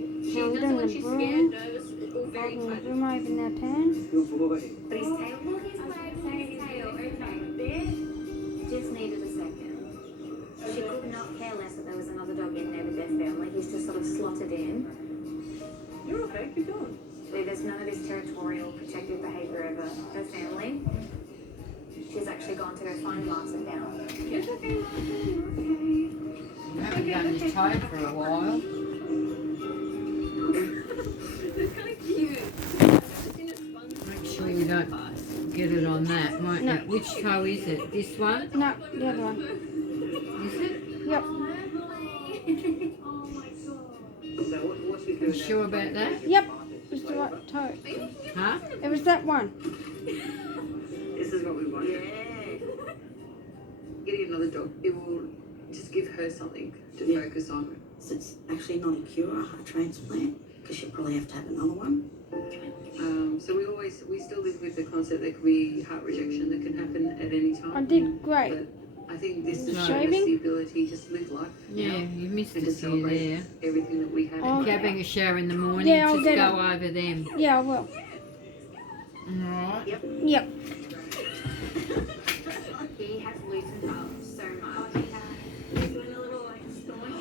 Now we're doing the broom. Holding the broom over in their pan. But his tail, well, his tail, okay. Just needed a second. She could not care less that there was another dog in there with their family. He's just sort of slotted in. You're okay, keep going. There's none of this territorial protective behaviour over her family. She's actually gone to go find Martin now. It's okay, Martin, You haven't done his toe for a while. it's kind of cute. Make sure you don't get it on that, won't No. you? Which toe is it? This one? No, the other one. Is it? Yep. You sure about that? Yep. It was the right toe. Huh? It was that one. This is what we want. Yeah. Getting another dog, it will just give her something to focus on. So it's actually not a cure, a heart transplant, because you probably have to have another one. So we still live with the concept that could be heart rejection that can happen at any time. I did great. But I think this is Shaving? the ability to just live life. Yeah, you missed And a to few celebrate there. everything that we have. Oh. If you're having a shower in the morning, Yeah, I'll just get go over them. Yeah, I will. Alright. Yep. He has loosened up so much. He's doing a little like story.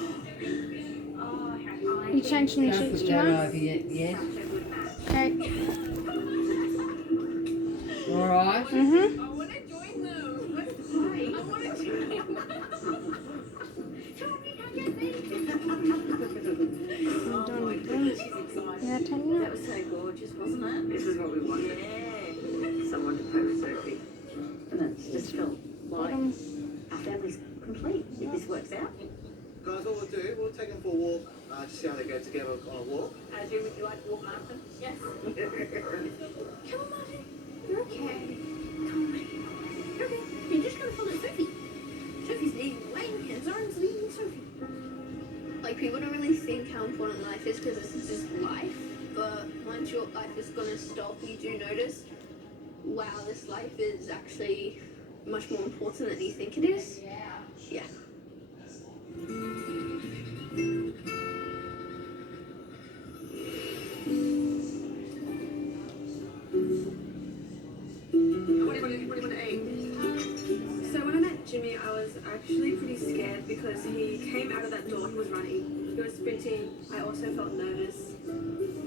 Oh, how You changed the Don't sheets put to that one? over yet, yes? such a good match. Okay. Alright. Mm-hmm. I want to join them. Let's play. I want to join them. I'm doing the broom. Yeah, turn it That up. was so gorgeous, wasn't it? This is what we want. Yeah. Someone to play with Sophie. And it's just felt like Bottom. our family's complete if this works out. Guys, what we'll do, we'll take them for a walk, just see how they go together on a walk. Jim, would you like to walk Martin? Yes. Come on, Martin. You're okay. Come on, buddy. You're okay. You're just going to follow Sophie. Sophie's leading the way, and Zoran's leading Sophie. Like, people don't really think how important life is because this is just life. But once your life is going to stop, you do notice, wow, this life is actually much more important than you think it is. Yeah. What do you want to eat? So when I met Jimmy, I was actually pretty scared because he came out of that door, he was running, he was sprinting. I also felt nervous.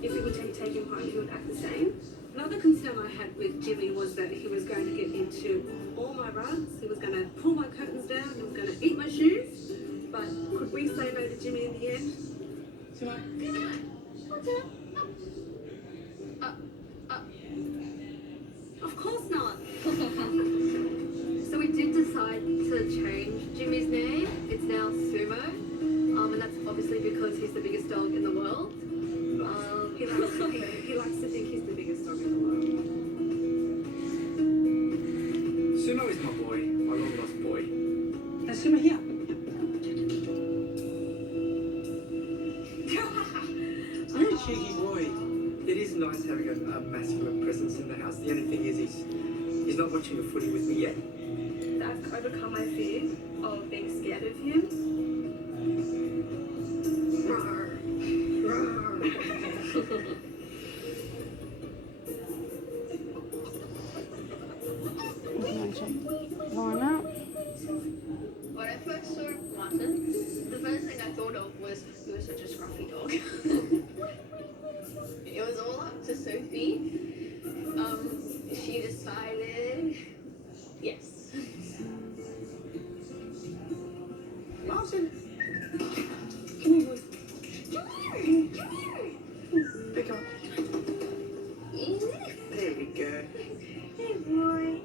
If we would take him home, he would act the same. Another concern I had with Jimmy was that he was going to get into all my rugs, he was going to pull my curtains down, he was going to eat my shoes. But could we say no to Jimmy in the end? Of course not. So we did decide to change Jimmy's name. It's now Sumo, and that's obviously because he's the biggest dog in the world. He likes to think he's the biggest dog in the world. Sumo is my boy, my long lost boy. Let's see here. You're a cheeky boy. It is nice having a masculine presence in the house. The only thing is he's not watching the footy with me yet. I've overcome my fear of being scared of him. Line up. When I first saw Martin, the first thing I thought of was he was such a scruffy dog. It was all up to Sophie. She decided, yes. Martin. Come here, boy. Come here. Pick up. There we go. Hey, boy.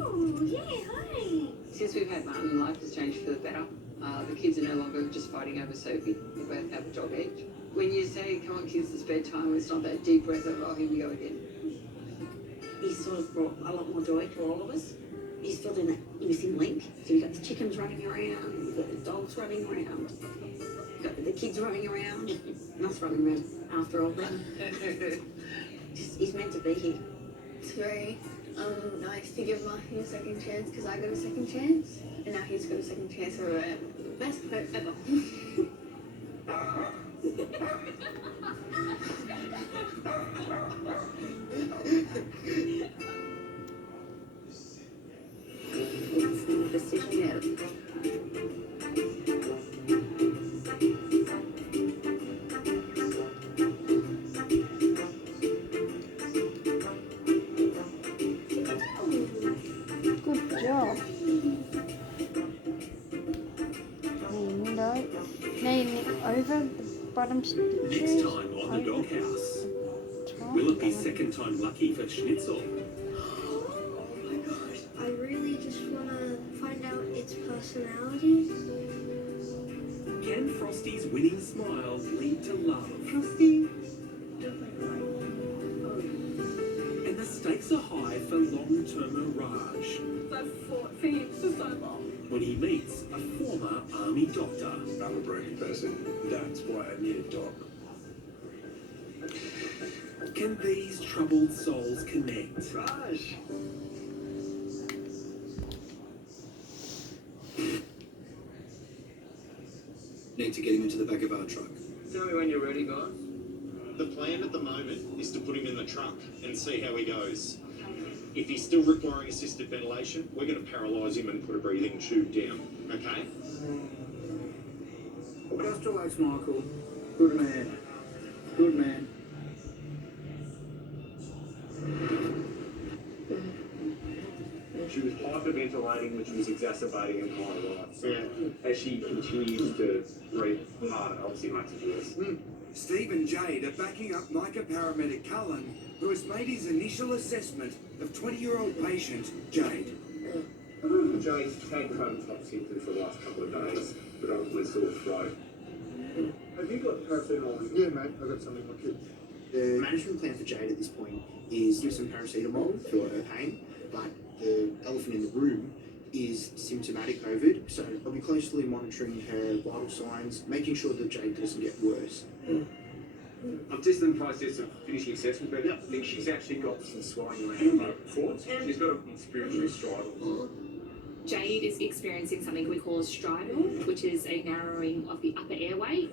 Oh, yeah, hi. Since we've had Martin, life has changed for the better. The kids are no longer just fighting over Sophie. They both have a job each. When you say, come on kids, it's bedtime, it's not that deep breath of, oh, here we go again. He sort of brought a lot more joy to all of us. He's filled in that missing link. So you've got the chickens running around, you've got the dogs running around, you've got the kids running around, and us running around after all them. Just, he's meant to be here. It's very nice to give Martin a second chance because I got a second chance, and now he's got a second chance for best hope ever. over the bottom stitches. Next time on the doghouse, will it be second time lucky for Schnitzel? Oh my gosh. I really just want to find out its personality. Can Frosty's winning smile lead to love? Frosty? And the stakes are high for long-term Mirage I've fought for him for so long. when he meets a former army doctor. I'm a broken person. That's why I need a dog. Can these troubled souls connect? Raj! Need to get him into the back of our truck. Tell me when you're ready, guys. The plan at the moment is to put him in the truck and see how he goes. If he's still requiring assisted ventilation, we're going to paralyse him and put a breathing tube down, okay? Just relax, Michael. Good man. Good man. She was hyperventilating, which was exacerbating her high lights. Yeah. As she continues to breathe harder, obviously it makes it worse. Steve and Jade are backing up Micah paramedic Cullen, who has made his initial assessment of 20-year-old patient Jade. Jade's had home top symptoms for the last couple of days, predominantly sore throat. Have you got paracetamol? Yeah, mate, I've got something for kids. The management plan for Jade at this point is give some paracetamol for her pain, but the elephant in the room is symptomatic COVID, so I'll be closely monitoring her vital signs, making sure that Jade doesn't get worse. I'm just in the process of finishing assessment, but I think she's actually got some swelling around her cords. She's got an respiratory stridor. Jade is experiencing something we call a stridor, which is a narrowing of the upper airway.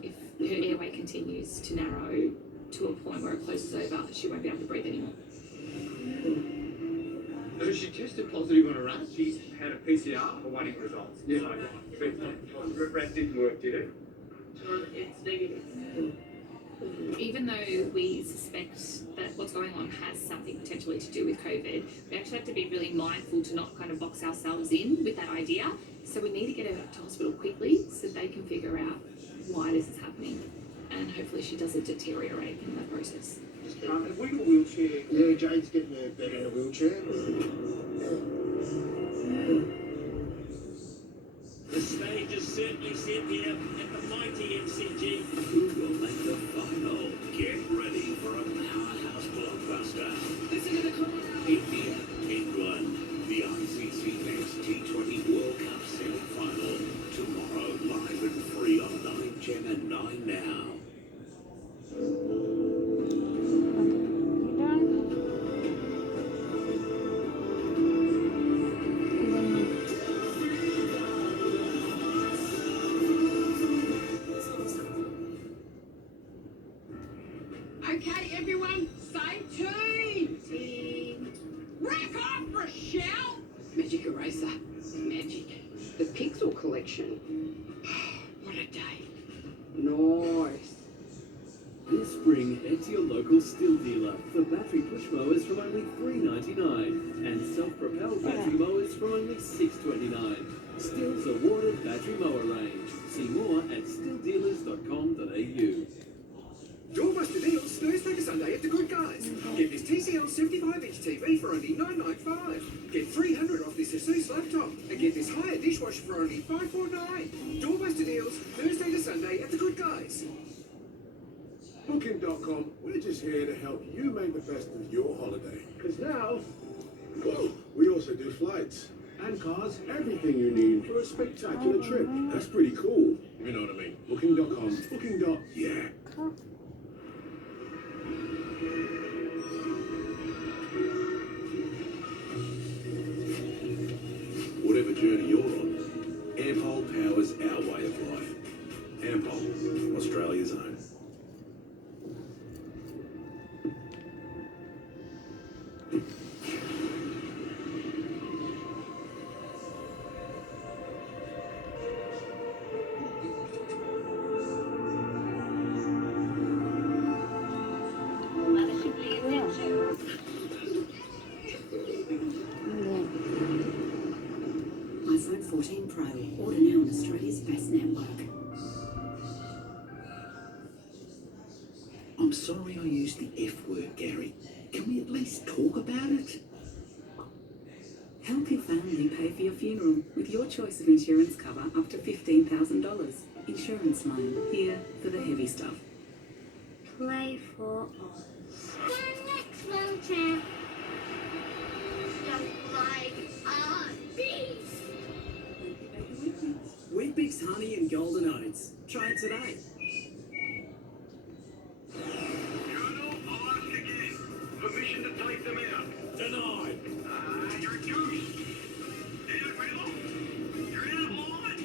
If her airway continues to narrow to a point where it closes over, she won't be able to breathe anymore. So she tested positive on a rat. She's had a PCR, awaiting results. Yeah. So, rat didn't work, did it? It's negative. Even though we suspect that what's going on has something potentially to do with COVID, we actually have to be really mindful to not kind of box ourselves in with that idea. So we need to get her to hospital quickly so they can figure out why this is happening. And hopefully she doesn't deteriorate in that process. Have we got a wheelchair? Yeah, Jade's getting a bed in a wheelchair. The stage is certainly set here at the mighty MCG. Who will make the final? Get ready for a powerhouse blockbuster. Listen to the crowd. India, England, the ICC Men's T20 World Cup semi-final. Tomorrow, live and free on 9, and 9 now. Okay, everyone, say team. Rack off, Rochelle. Magic eraser. Magic. The Pixel collection. What a day. Nice. This spring, head to your local still dealer for battery push mowers from only $3.99 and self-propelled battery mowers from only $6.29. Still's awarded battery mower range. See more at stilldealers.com.au. Doorbuster deals Thursday to Sunday at the Good Guys. Get this TCL 75-inch TV for only $9.95. Get $300 off this Asus laptop. And get this higher dishwasher for only $549. Doorbuster deals Thursday to Sunday at the Good Guys. Booking.com, we're just here to help you make the best of your holiday. Because now, whoa, we also do flights and cars, everything you need for a spectacular trip. That's pretty cool. You know what I mean. Booking.com, booking.yeah. Whatever journey you're on, Ampol powers our way of life. Ampol, Australia's own. iPhone 14 Pro. Order now on Australia's best network. I'm sorry I used the F word, Gary. Can we at least talk about it? Help your family pay for your funeral with your choice of insurance cover up to $15,000. Insurance Line, here for the heavy stuff. Play for us. The next wheelchair. Don't like our beast. Wheat Bix Honey and Golden Oats. Try it today. Permission to take them out. Denied. You're a goose. You're out of line.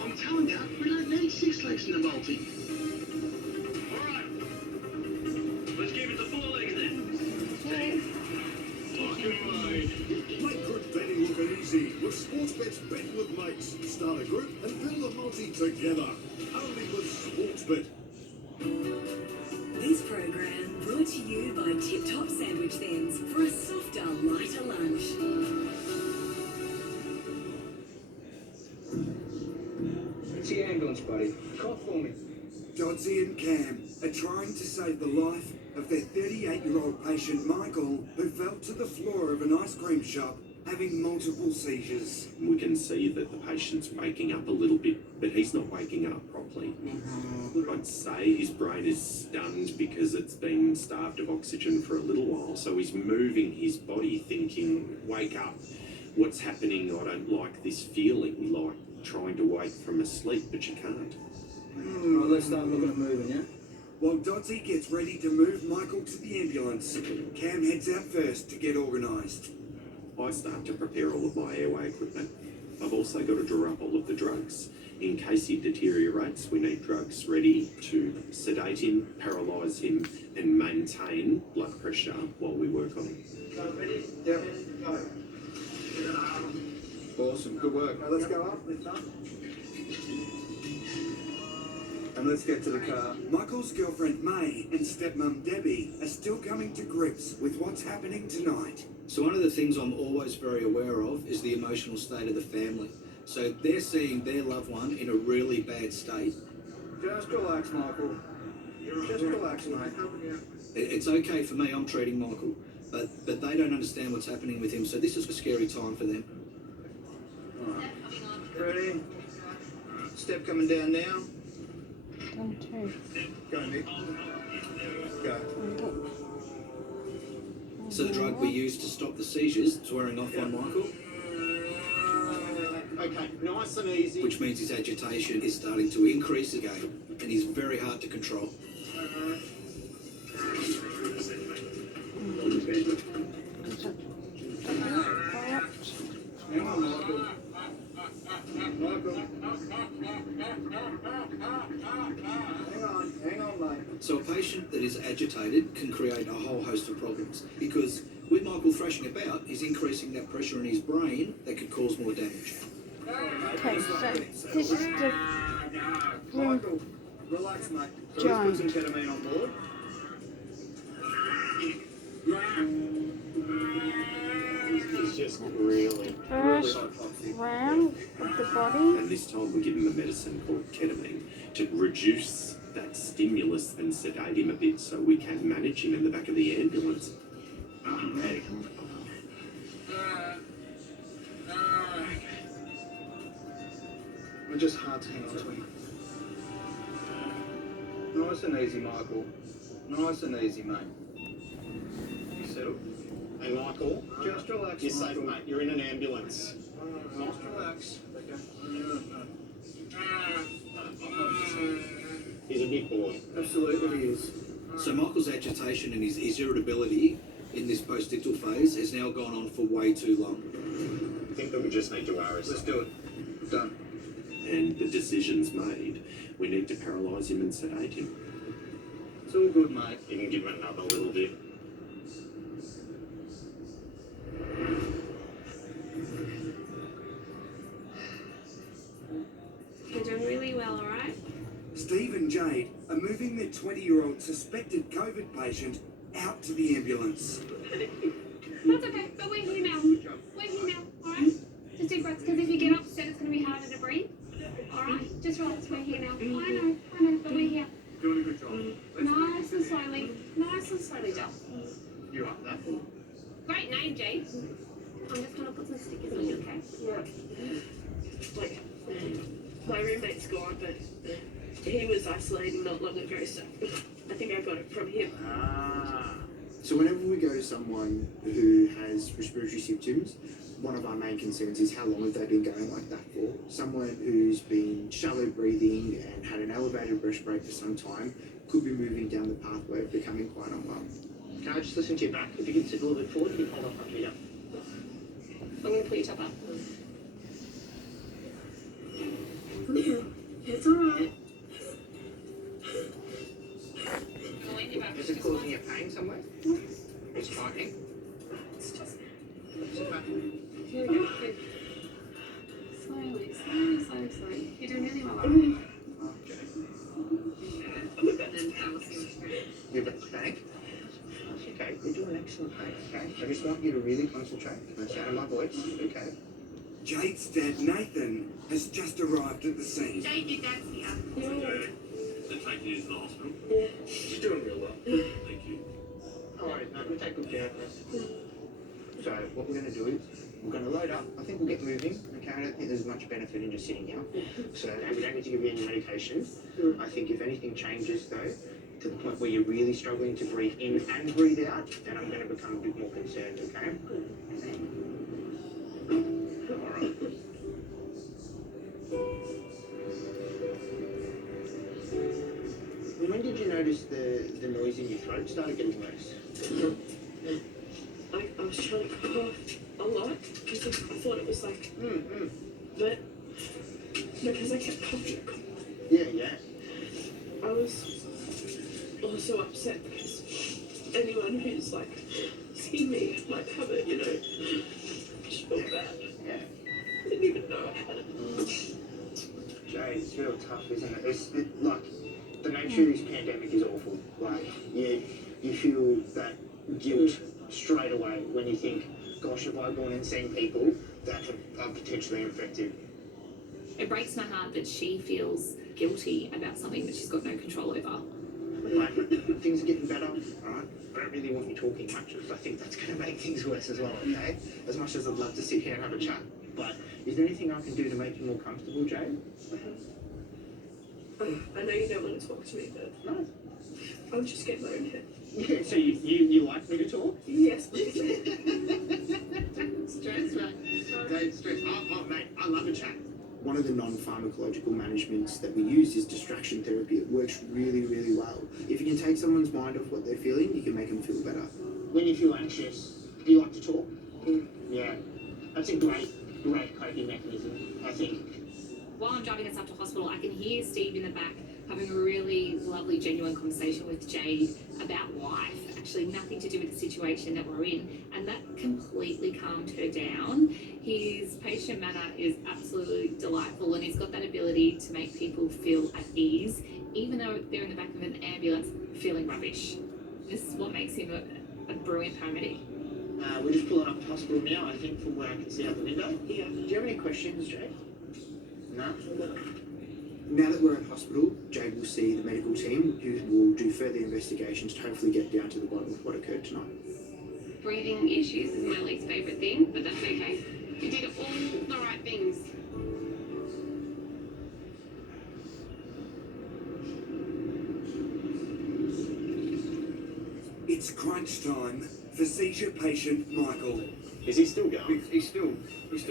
I'm telling you, we don't need 6 legs in the multi. All right. Let's give it the 4 legs then. Fucking right. Make group betting look easy with Sportsbet's Bet with Mates. Start a group and build a multi together. Only with Sportsbet. This program brought to you by Tip Top Sandwich Thins for a softer, lighter lunch. It's the ambulance, buddy. Call for me. Doddsy and Cam are trying to save the life of their 38-year-old patient Michael, who fell to the floor of an ice cream shop having multiple seizures. We can see that the patient's waking up a little bit, but he's not waking up properly. I'd say his brain is stunned because it's been starved of oxygen for a little while, so he's moving his body thinking, wake up, what's happening, I don't like this feeling, like trying to wake from a sleep, but you can't. Well, let's start looking at moving, yeah? While Doddsy gets ready to move Michael to the ambulance, Cam heads out first to get organised. I start to prepare all of my airway equipment. I've also got to draw up all of the drugs. In case he deteriorates, we need drugs ready to sedate him, paralyse him, and maintain blood pressure while we work on him. Ready? Yep. Go. Awesome. Good work. Now let's go up. Lift up. And let's get to the car. Michael's girlfriend May and stepmom Debbie are still coming to grips with what's happening tonight. So one of the things I'm always very aware of is the emotional state of the family. So they're seeing their loved one in a really bad state. Just relax, Michael. Just relax, mate. It's okay for me, I'm treating Michael, but they don't understand what's happening with him, so this is a scary time for them. Alright. Ready? Step coming down now. Go, Nick. Go. So the drug we use to stop the seizures is wearing off on Michael. Okay, nice and easy. Which means his agitation is starting to increase again, and he's very hard to control. Hang on, Michael. Michael. Hang on, mate. So a patient that is agitated can create a whole host of problems, because with Michael thrashing about, he's increasing that pressure in his brain that could cause more damage. Okay, so this is the Michael, relax, mate. So let's put some ketamine on board. He's just really, first round of the body. And this time we give him a medicine called ketamine to reduce that stimulus and sedate him a bit so we can manage him in the back of the ambulance. We're just hard to hang on to him. Nice and easy, Michael. Nice and easy, mate. Settle. Hey, Michael. Just relax, You're safe, Michael. mate. You're in an ambulance. Just relax. He's a big boy. Absolutely he is. So Michael's agitation and his irritability in this postictal phase has now gone on for way too long. I think that we just need to RSI. Let's do it. Done. And the decision's made. We need to paralyse him and sedate him. It's all good, mate. You can give him another little bit. You're doing really well, alright? Steve and Jade are moving their 20-year-old suspected COVID patient out to the ambulance. That's okay, but we're here now. We're here now, alright? Just deep breaths, because if you get upset, it's going to be harder to breathe. Alright? Just relax, we're here now. I know, but we're here. Doing a good job. No, Great name, Jade. I'm just gonna put some stickers on you, okay? Yeah. Like, my roommate's gone, but he was isolating not long ago, so I think I got it from him. So whenever we go to someone who has respiratory symptoms, one of our main concerns is how long have they been going like that for? Someone who's been shallow breathing and had an elevated breath rate for some time could be moving down the pathway of becoming quite unwell. Can I just listen to your back? If you can sit a little bit forward, you can hold up my feet up. I'm gonna put your top up. It's alright. Is it causing you pain somewhere? It's tightening? It's just... Sit back. Here we go. Here. Slowly. You're doing really well, alright? Okay. And then Alice. Give it thank. Okay, you're doing excellent, mate. Okay, I just want you to really concentrate on the sound of my voice. Okay. Jade's dad, Nathan, has just arrived at the scene. Jade, your dad's here. They're taking you to the hospital. Yeah. She's doing real well. Thank you. All right, no, we'll take good care of her. So what we're going to do is we're going to load up. I think we'll get moving. Okay, I don't think there's much benefit in just sitting here. So we don't need to give you any medication. I think if anything changes though, to the point where you're really struggling to breathe in and breathe out, then I'm going to become a bit more concerned. Okay. All right. When did you notice the noise in your throat started getting worse? I was trying to cough a lot because I thought it was like, but because I kept coughing. Yeah. I was also upset because anyone who's like seen me might have it, you know. Just felt bad. Yeah. I didn't even know I had it. Jay, it's real tough, isn't it? Like, the nature of this pandemic is awful. Like, you feel that guilt straight away when you think, gosh, have I gone and seen people that are potentially infected? It breaks my heart that she feels guilty about something that she's got no control over. Like, things are getting better, alright? I don't really want you talking much because I think that's going to make things worse as well, okay? As much as I'd love to sit here and have a chat. But is there anything I can do to make you more comfortable, Jay? I know you don't want to talk to me, but No. I'll just get my own head. Yeah, so you like me to talk? Yes, please. Don't stress, mate. Don't stress. Oh, mate, I love a chat. One of the non-pharmacological managements that we use is distraction therapy. It works really, really well. If you can take someone's mind off what they're feeling, you can make them feel better. When you feel anxious, do you like to talk? Yeah. That's a great coping mechanism, I think. While I'm driving us up to hospital, I can hear Steve in the back having a really lovely, genuine conversation with Jade about life. Actually, nothing to do with the situation that we're in. And that completely calmed her down. His patient manner is absolutely delightful, and he's got that ability to make people feel at ease, even though they're in the back of an ambulance feeling rubbish. This is what makes him a brilliant paramedic. We're just pulling up to hospital now, I think, from where I can see out the window. Yeah. Do you have any questions, Jade? No? Now that we're at hospital, Jade will see the medical team who will do further investigations to hopefully get down to the bottom of what occurred tonight. Breathing issues is my least favourite thing, but that's okay. You did all the right things. It's crunch time for seizure patient Michael. Is he still going? He's still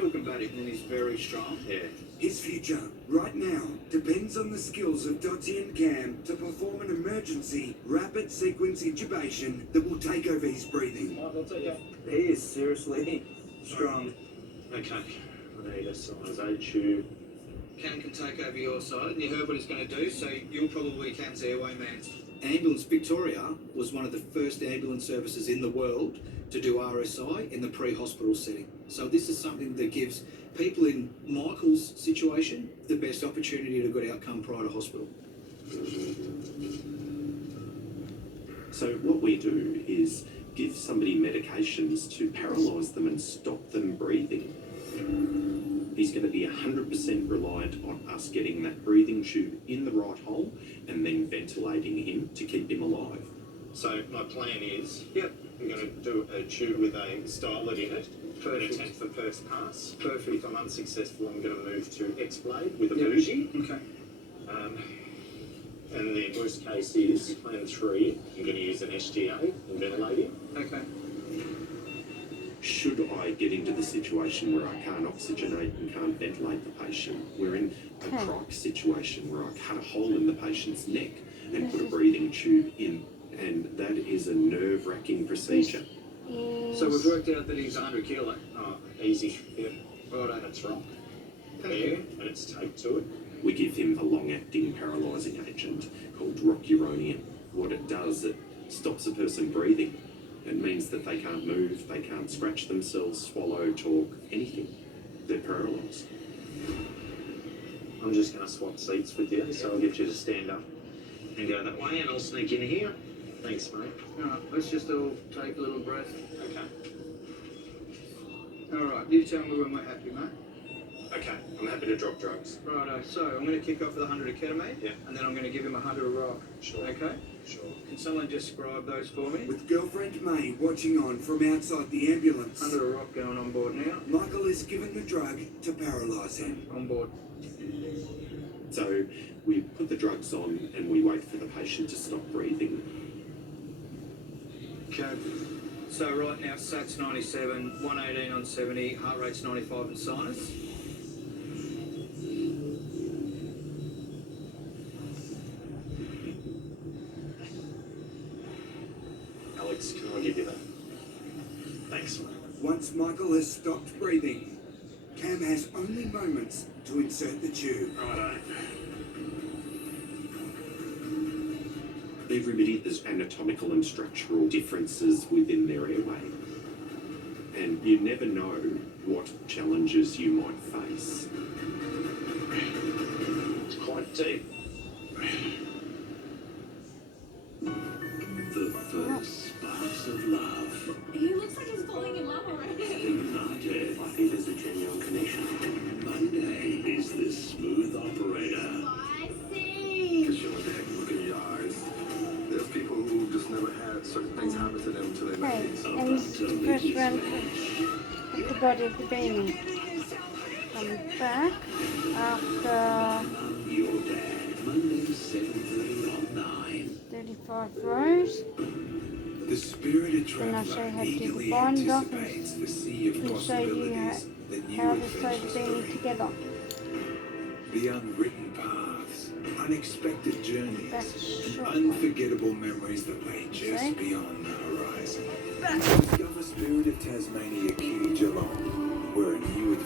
combative and he's very strong. Yeah. His future, right now, depends on the skills of Dottie and Cam to perform an emergency rapid sequence intubation that will take over his breathing. He is seriously strong. Okay. I need a size 8 tube. Cam can take over your side, and you heard what he's going to do, so you'll probably Cam's airway man. Ambulance Victoria was one of the first ambulance services in the world to do RSI in the pre-hospital setting. So this is something that gives people in Michael's situation the best opportunity to good outcome prior to hospital. So what we do is give somebody medications to paralyse them and stop them breathing. He's going to be 100% reliant on us getting that breathing tube in the right hole and then ventilating him to keep him alive. So my plan is, I'm going to do a tube with a stylet in it. Perfect. And a tank for first pass. Perfect. If I'm unsuccessful, I'm going to move to X-blade with a bougie. Okay. And the worst case is plan 3. I'm going to use an SGA and ventilating. Okay. Should I get into the situation where I can't oxygenate and can't ventilate the patient, we're in a croc situation where I cut a hole in the patient's neck and put a breathing tube in, and that is a nerve-wracking procedure. So we've worked out that he's 100 kilo. Oh, easy. Yep. Righto. That's right. There, and it's taped to it. We give him a long-acting paralysing agent called rocuronium. What it does, it stops a person breathing. It means that they can't move, they can't scratch themselves, swallow, talk, anything. They're paralysed. I'm just going to swap seats with you, so I'll get you to stand up and go that way, and I'll sneak in here. Thanks, mate. Alright, let's just all take a little breath. Okay. Alright, you tell me when we're happy, mate. Okay, I'm happy to drop drugs. Righto, so I'm going to kick off with 100 of ketamine, and then I'm going to give him 100 of rock. Sure. Okay? Sure. Can someone just scribe those for me? With girlfriend May watching on from outside the ambulance, 100 of rock going on board now. Michael is given the drug to paralyse him. On board. So we put the drugs on and we wait for the patient to stop breathing. Okay. So right now, SAT's 97, 118 on 70, heart rate's 95 and sinus. Alex, can I give you that? Thanks, mate. Once Michael has stopped breathing, Cam has only moments to insert the tube. Righto. Everybody, there's anatomical and structural differences within their airway. And you never know what challenges you might face. It's quite deep. The first sparks of love. He looks like he's falling in love already. Ignited. I think there's a genuine connection. Monday is the smooth operator. Spicy. Your neck, look in your eyes. There's people who just never had certain things happen to them until they Okay, made it. and this is the first run of the body of the baby. Come back after Your dad. Monday 7:30 on 9. 35 rows. The spirited Then I'll show traveller you how to do the eagerly bond off anticipates the sea of and show you possibilities that new how to sew the adventures baby bring. together. The unwritten paths, unexpected journeys, That's and short. unforgettable memories that lay See? just beyond the horizon. Discover Spirit of Tasmania King Geelong, where a new